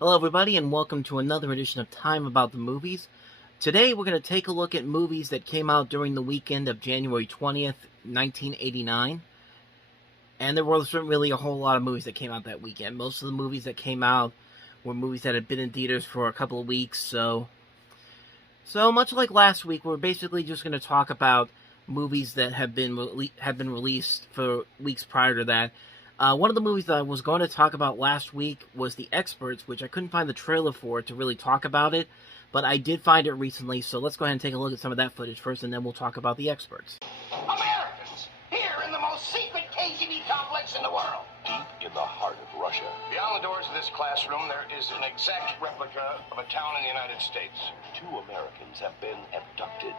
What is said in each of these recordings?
Hello everybody and welcome to another edition of Time About the Movies. Today we're going to take a look at movies that came out during the weekend of January 20th, 1989. And there wasn't really a whole lot of movies that came out that weekend. Most of the movies that came out were movies that had been in theaters for a couple of weeks, so much like last week, we're basically just going to talk about movies that have been released for weeks prior to that. One of the movies that I was going to talk about last week was The Experts, which I couldn't find the trailer for to really talk about it, but I did find it recently, so let's go ahead and take a look at some of that footage first, and then we'll talk about The Experts. Americans, here in the most secret KGB complex in the world. Deep in the heart of Russia. Beyond the doors of this classroom, there is an exact replica of a town in the United States. 2 Americans have been abducted.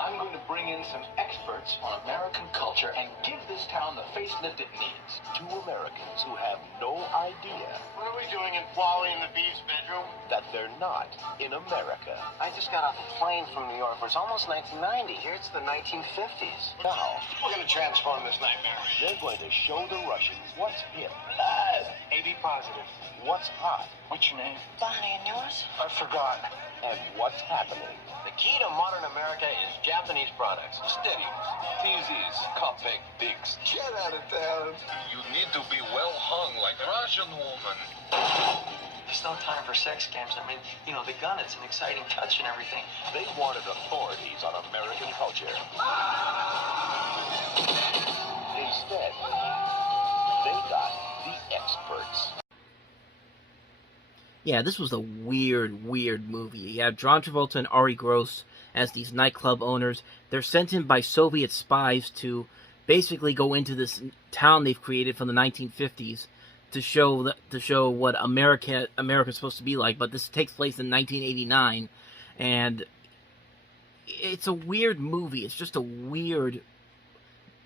I'm going to bring in some experts on American culture and give this town the facelift it needs. 2 Americans who have no idea What are we doing in Wally and the Bee's bedroom? that they're not in America. I just got off a plane from New York. It's almost 1990. Here it's the 1950s. Now, We're going to transform this nightmare. they're going to show the Russians what's hip, AB positive. what's hot, What's your name? Bonnie, and yours? I forgot. and what's happening. The key to modern America is Japanese products. Steadies, TZs, compact bigs. Get out of town. You need to be well hung like a Russian woman. There's no time for sex games. I mean, the gun, it's an exciting touch and everything. They wanted authorities on American culture. Instead, they got the experts. Yeah, this was a weird movie. You have John Travolta and Ari Gross as these nightclub owners. They're sent in by Soviet spies to basically go into this town they've created from the 1950s to show what America's supposed to be like. But this takes place in 1989, and it's a weird movie. It's just a weird,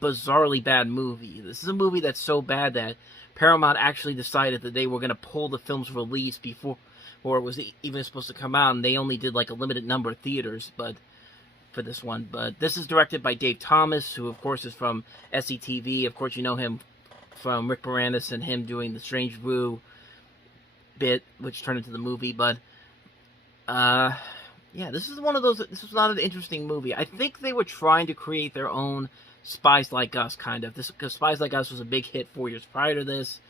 bizarrely bad movie. This is a movie that's so bad that Paramount actually decided that they were going to pull the film's release before it was even supposed to come out, and they only did like a limited number of theaters for this one. But this is directed by Dave Thomas, who of course is from SCTV. Of course you know him from Rick Moranis and him doing the Strange Brew bit, which turned into the movie. But yeah, this is one of those. This was not an interesting movie. I think they were trying to create their own Spies Like Us, kind of. Because Spies Like Us was a big hit 4 years prior to this,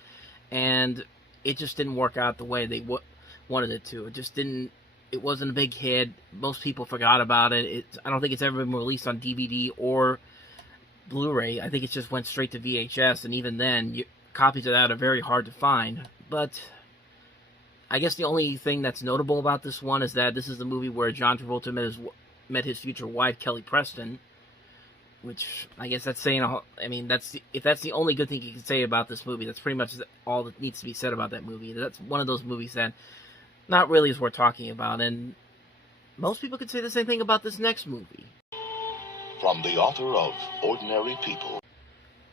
and it just didn't work out the way they wanted it to. It just didn't. It wasn't a big hit. Most people forgot about it. I don't think it's ever been released on DVD or Blu-ray. I think it just went straight to VHS, and even then, copies of that are very hard to find. But I guess the only thing that's notable about this one is that this is the movie where John Travolta met his future wife, Kelly Preston. Which, I guess that's saying, if that's the only good thing you can say about this movie, that's pretty much all that needs to be said about that movie. That's one of those movies that not really is worth talking about, and most people could say the same thing about this next movie. From the author of Ordinary People.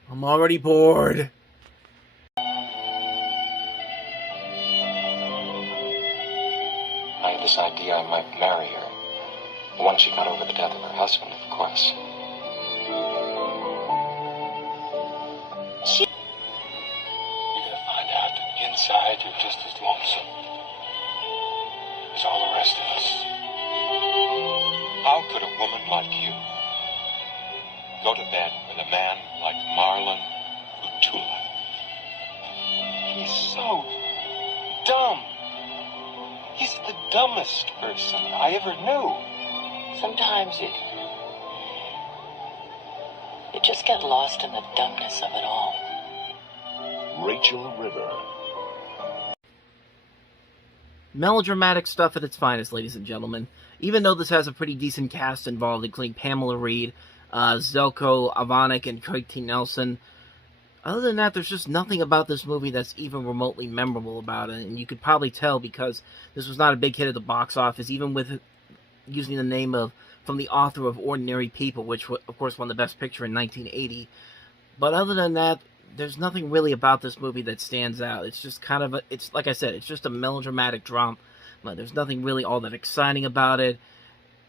I'm already bored. I had this idea I might marry her. Once she got over the death of her husband, of course. You're gonna find out that inside you're just as lonesome as all the rest of us. How could a woman like you go to bed with a man like Marlon Utula? He's so dumb. He's the dumbest person I ever knew. Sometimes you just get lost in the dumbness of it all. Rachel River. Melodramatic stuff at its finest, ladies and gentlemen. Even though this has a pretty decent cast involved, including Pamela Reed, Zelko Avanek, and Craig T. Nelson, other than that, there's just nothing about this movie that's even remotely memorable about it. And you could probably tell because this was not a big hit at the box office, even with using the name from the author of Ordinary People, which of course won the Best Picture in 1980. But other than that, there's nothing really about this movie that stands out. It's just kind of it's like I said, it's just a melodramatic drama. But there's nothing really all that exciting about it,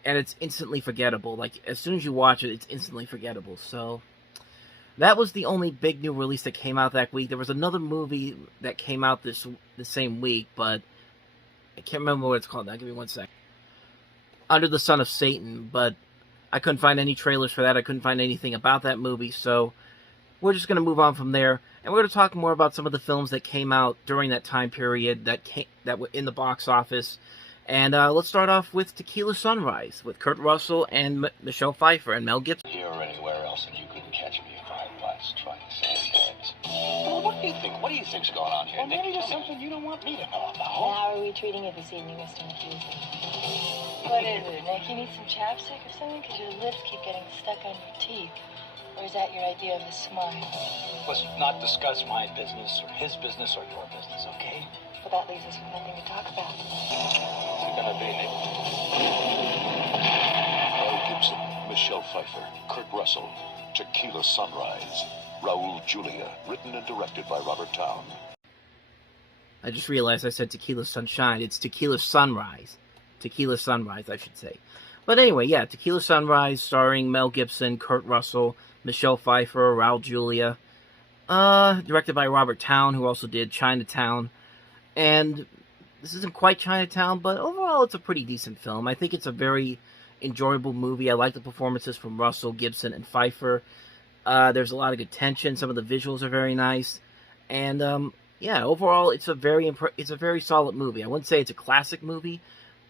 and it's instantly forgettable. Like, as soon as you watch it, it's instantly forgettable. So that was the only big new release that came out that week. There was another movie that came out the same week, but I can't remember what it's called now. Give me 1 sec. Under the Son of Satan, but I couldn't find any trailers for that. I couldn't find anything about that movie, so we're just going to move on from there. And we're going to talk more about some of the films that came out during that time period that were in the box office. And let's start off with Tequila Sunrise with Kurt Russell and Michelle Pfeiffer and Mel Gibson. Here or anywhere else, and you couldn't catch me if I was trying to sandbags. Well, what do you think? What do you think's going on here? Well, maybe there's something you don't want me to know about. And how are we treating you this evening, Mr. McKenzie? What is it, Nick? You need some chapstick or something? Because your lips keep getting stuck on your teeth. Or is that your idea of a smile? Let's not discuss my business or his business or your business, okay? Well, that leaves us with nothing to talk about. What's it gonna be, Nick? Mel Gibson, Michelle Pfeiffer, Kurt Russell, Tequila Sunrise, Raul Julia, written and directed by Robert Towne. I just realized I said Tequila Sunshine. It's Tequila Sunrise. Tequila Sunrise, I should say. But anyway, yeah, Tequila Sunrise, starring Mel Gibson, Kurt Russell, Michelle Pfeiffer, Raul Julia. Directed by Robert Towne, who also did Chinatown. And this isn't quite Chinatown, but overall it's a pretty decent film. I think it's a very enjoyable movie. I like the performances from Russell, Gibson, and Pfeiffer. There's a lot of good tension. Some of the visuals are very nice. And, yeah, overall it's a very solid movie. I wouldn't say it's a classic movie,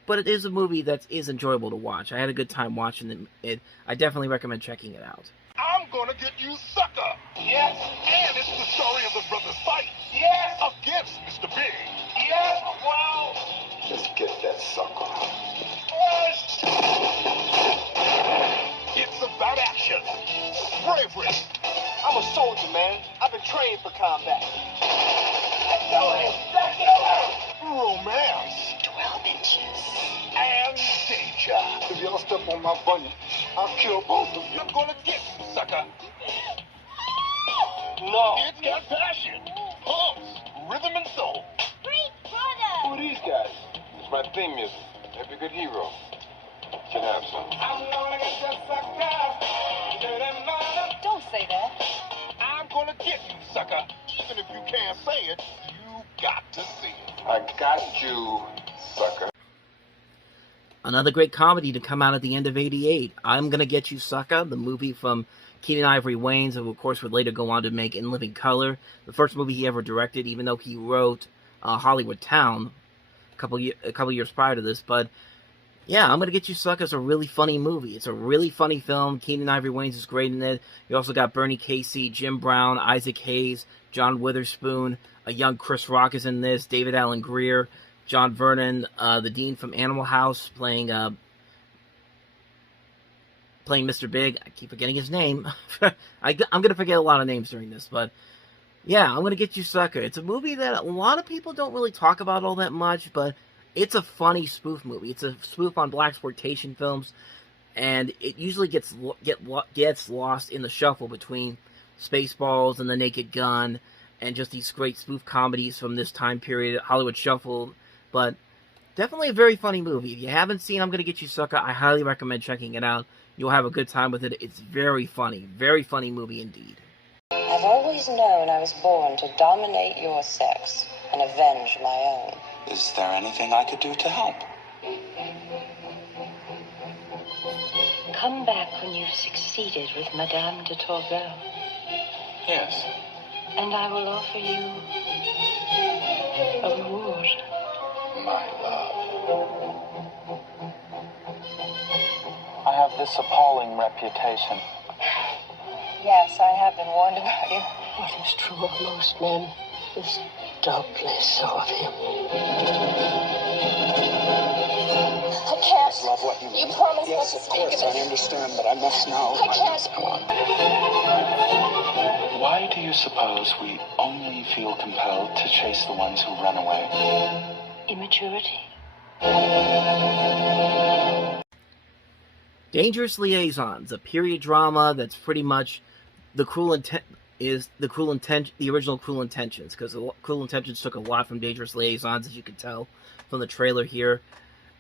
but it is a movie that is enjoyable to watch. I had a good time watching it. I definitely recommend checking it out. I'm gonna get you, sucker! Yes! And it's the story of the brothers' fight. Yes! Against Mr. Big. Yes! Well... Just get that sucker. Yes! It's about action. Bravery. I'm a soldier, man. I've been trained for combat. Romance. 12 inches. And danger. If y'all step on my bunny, I'll kill both of you. I'm gonna get you, sucker. No. It's got passion, pulse, rhythm, and soul. Great brother! Who are these guys? It's my theme music. Every good hero should have some. I'm gonna get you, sucker. Don't say that. I'm gonna get you, sucker. Even if you can't say it, you got to see it. I got you, sucker. Another great comedy to come out at the end of '88. I'm Gonna Get You Sucka, the movie from Keenan Ivory Wayans, who of course would later go on to make In Living Color, the first movie he ever directed, even though he wrote Hollywood Town a couple years prior to this. But yeah, I'm Gonna Get You Sucka is a really funny movie. It's a really funny film. Keenan Ivory Wayans is great in it. You also got Bernie Casey, Jim Brown, Isaac Hayes, John Witherspoon, a young Chris Rock is in this, David Alan Grier, John Vernon, the Dean from Animal House, playing Mr. Big. I keep forgetting his name. I'm going to forget a lot of names during this, but yeah, I'm Going to Get You Sucker. It's a movie that a lot of people don't really talk about all that much, but it's a funny spoof movie. It's a spoof on blaxploitation films, and it usually gets lost in the shuffle between Spaceballs and The Naked Gun, and just these great spoof comedies from this time period, Hollywood Shuffle. But definitely a very funny movie. If you haven't seen I'm Gonna Get You Sucker, I highly recommend checking it out. You'll have a good time with it. It's very funny movie indeed. I've always known I was born to dominate your sex and avenge my own. Is there anything I could do to help? Come back when you've succeeded with Madame de Tourvel, Yes. and I will offer you a reward. My love. I have this appalling reputation. Yes, I have been warned about you. What is true of most men is doubly so of him. I can't. Love what you promised Yes, not to of speak course, of it. I understand, but I must know. I can't. Come on. Why do you suppose we only feel compelled to chase the ones who run away? Immaturity. Dangerous Liaisons, a period drama that's pretty much the original Cruel Intentions, because Cruel Intentions took a lot from Dangerous Liaisons, as you can tell from the trailer here.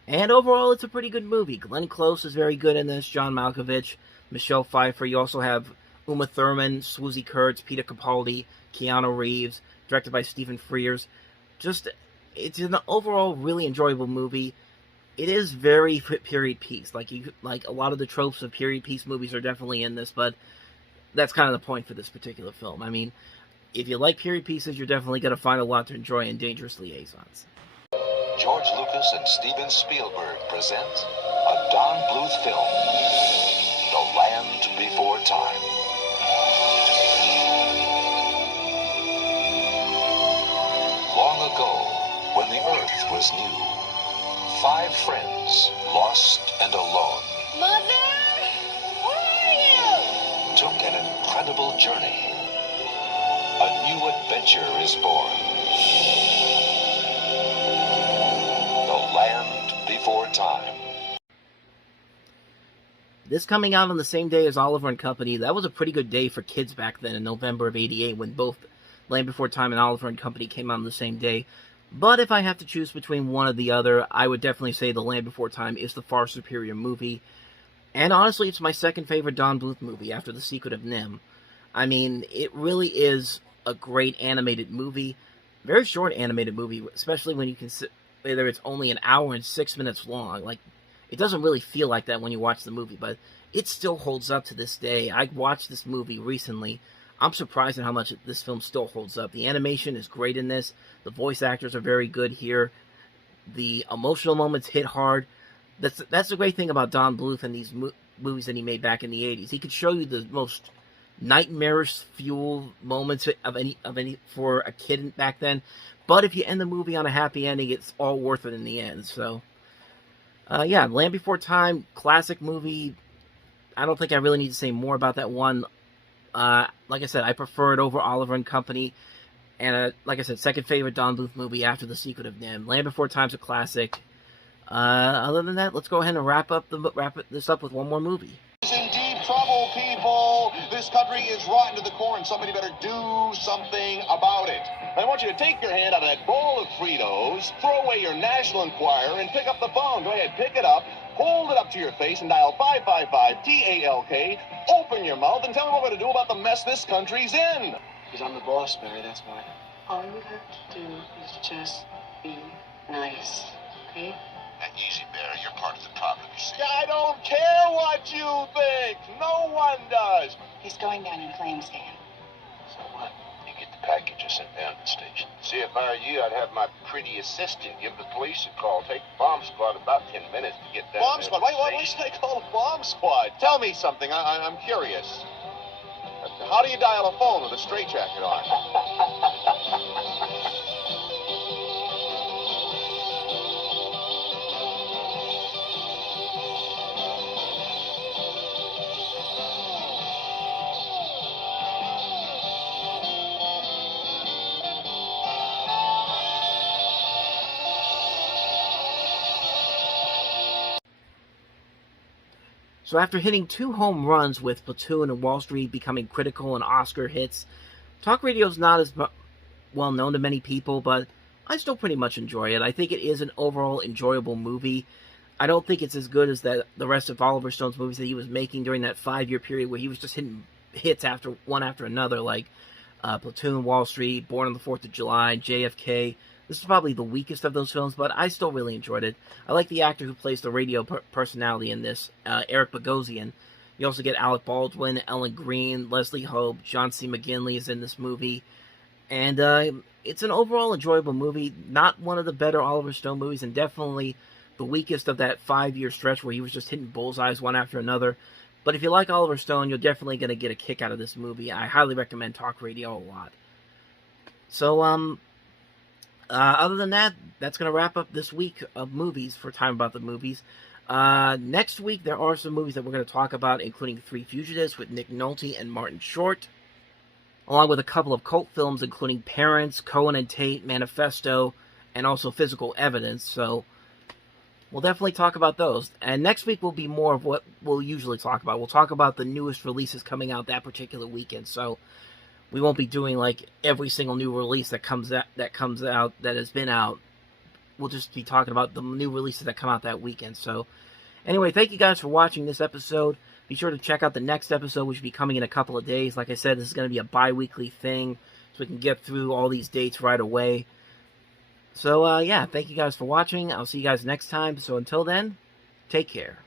And overall, it's a pretty good movie. Glenn Close is very good in this, John Malkovich, Michelle Pfeiffer. You also have Uma Thurman, Swoosie Kurtz, Peter Capaldi, Keanu Reeves, directed by Stephen Frears. Just It's an overall really enjoyable movie. It is very period piece. Like a lot of the tropes of period piece movies are definitely in this, but that's kind of the point for this particular film. I mean, if you like period pieces, you're definitely going to find a lot to enjoy in Dangerous Liaisons. George Lucas and Steven Spielberg present a Don Bluth film, The Land Before Time. Long ago, when the Earth was new, 5 friends, lost and alone, Mother? Where are you? took an incredible journey. A new adventure is born. The Land Before Time. This coming out on the same day as Oliver and Company, that was a pretty good day for kids back then in November of '88 when both Land Before Time and Oliver and Company came out on the same day. But if I have to choose between one or the other, I would definitely say The Land Before Time is the far superior movie. And honestly, it's my second favorite Don Bluth movie after The Secret of NIMH. I mean, it really is a great animated movie. Very short animated movie, especially when you consider it's only an hour and 6 minutes long. Like, it doesn't really feel like that when you watch the movie, but it still holds up to this day. I watched this movie recently. I'm surprised at how much this film still holds up. The animation is great in this. The voice actors are very good here. The emotional moments hit hard. That's the great thing about Don Bluth and these movies that he made back in the 80s. He could show you the most nightmarish fuel moments of any for a kid back then. But if you end the movie on a happy ending, it's all worth it in the end. So, yeah, Land Before Time, classic movie. I don't think I really need to say more about that one. Like I said, I prefer it over Oliver and Company. And, like I said, second favorite Don Bluth movie after The Secret of NIMH. Land Before Time's a classic. Other than that, let's go ahead and wrap this up with one more movie. In deep trouble, people. This country is rotten to the core, and somebody better do something about it. I want you to take your hand out of that bowl of Fritos, throw away your National Enquirer, and pick up the phone. Go ahead, pick it up, hold it up to your face, and dial 555-TALK. Open your mouth and tell me what we're going to do about the mess this country's in. Because I'm the boss, Barry, that's why. All you have to do is just be nice, okay? Easy, Barry. You're part of the problem, you see. I don't care what you think. No one does. He's going down in flames, Dan. So what? You get the package I sent down to the station. See, if I were you, I'd have my pretty assistant give the police a call. Take the bomb squad about 10 minutes to get down. Bomb squad? Why should I call a bomb squad? Tell me something. I'm curious. How do you dial a phone with a straitjacket on? So after hitting 2 home runs with Platoon and Wall Street becoming critical and Oscar hits, talk radio's not as well known to many people, but I still pretty much enjoy it. I think it is an overall enjoyable movie. I don't think it's as good as the rest of Oliver Stone's movies that he was making during that 5-year period where he was just hitting hits one after another, like Platoon, Wall Street, Born on the 4th of July, JFK. This is probably the weakest of those films, but I still really enjoyed it. I like the actor who plays the radio personality in this, Eric Bogosian. You also get Alec Baldwin, Ellen Greene, Leslie Hope, John C. McGinley is in this movie. And it's an overall enjoyable movie. Not one of the better Oliver Stone movies, and definitely the weakest of that 5-year stretch where he was just hitting bullseyes one after another. But if you like Oliver Stone, you're definitely going to get a kick out of this movie. I highly recommend Talk Radio a lot. So, other than that, that's going to wrap up this week of movies for Time About the Movies. Next week, there are some movies that we're going to talk about, including Three Fugitives with Nick Nolte and Martin Short, along with a couple of cult films, including Parents, Cohen and Tate, Manifesto, and also Physical Evidence. So we'll definitely talk about those. And next week will be more of what we'll usually talk about. We'll talk about the newest releases coming out that particular weekend. So we won't be doing like every single new release that comes out that has been out. We'll just be talking about the new releases that come out that weekend. So anyway, thank you guys for watching this episode. Be sure to check out the next episode, which will be coming in a couple of days. Like I said, this is going to be a bi-weekly thing, so we can get through all these dates right away. So, yeah, thank you guys for watching. I'll see you guys next time. So until then, take care.